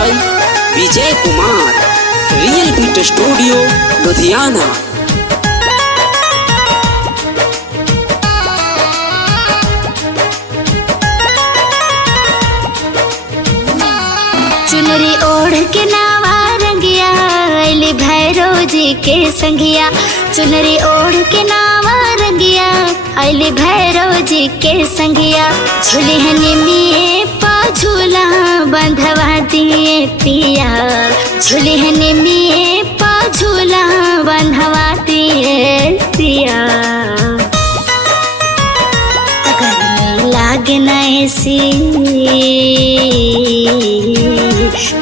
By Vijay Kumar, real beat studio Ludhiana. चुनरी ओढ़ के नावा रंगिया अइले भैरव जी के संगिया। चुनरी ओढ़ के नावा रंगिया अइले भैरव जी के संगिया। झूले निमिये पा झूला बंधवा दिए पिया। झूले निमिये पा झूला बंधवा दिए पिया। अगर में लागे न ऐसी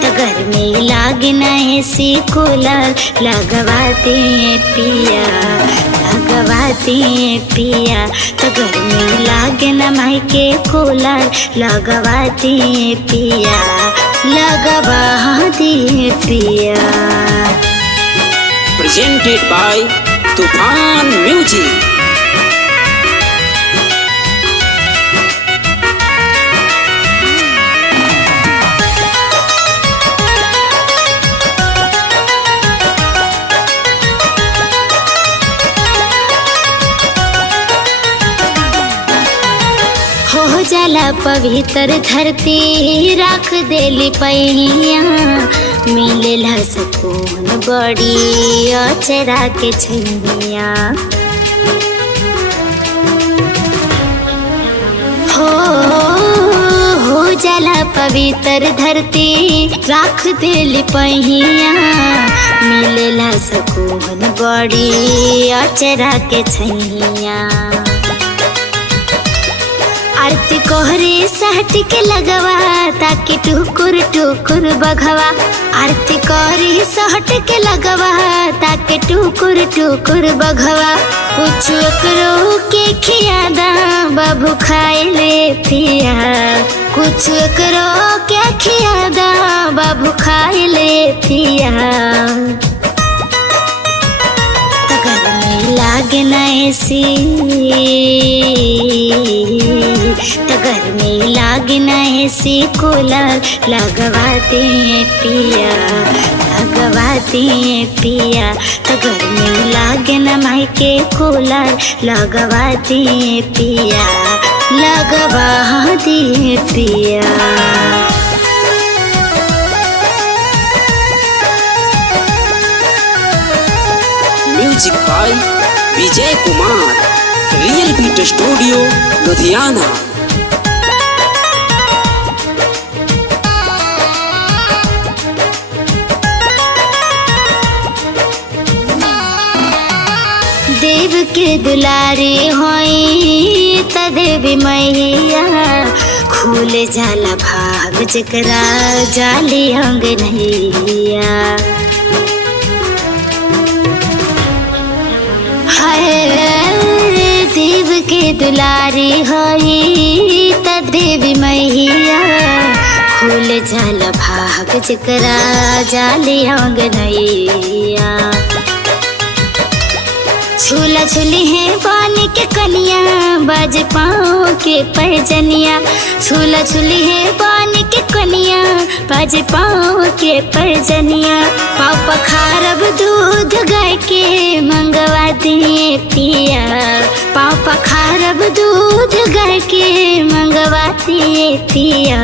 तगर में लागे न ऐसी कूलर लगवाते पिया। लगवाते पिया तगर में लागे न मायके कूलर लगवाते पिया। लगवाते पिया। प्रेजेंटेड बाय तूफान म्यूजिक। हो जाला पवित्र धरती रख देली पहिया। मिलेला सुकून बड़ी अचरा के छैया। हो जाला पवित्र धरती रख देली पहिया। मिलेला सुकून बड़ी अचरा के छैया। आरती कोहरे सहट के लगवा ताकि टुकुर टुकुर बघवा। आरती कोहरे सहट के लगवा ताकि टुकुर टुकुर बघवा। कुछ करो के खियादा बाबू खाए ले पिया। कुछ करो के खियादा बाबू खाए ले पिया। तगर में लागे न ऐसी तगर में लागे न ऐसी कूलर लगवाते पिया। लगवाते पिया तगर में लागे न मायके कूलर लगवाते पिया। लगवाते पिया। Music by Vijay Kumar, real beat studio Ludhiana. देव के दुलारे होई त देवी मैया। खुल जाला भाग जकरा जाली अंग नैया। देव के दुलारी होई त देवी मैया। खुल जाला भाग जकरा जाली अंग नैया। झूला झूली है पानी के कनिया बाज पाँव के पैजनिया। झूला झूली है पानी के कनिया बाज पाँव के पैजनिया। पाँव पखारब दूध गाय के मंगवा दिए पिया। पाँव पखारब दूध गाय के मंगवा दिए पिया।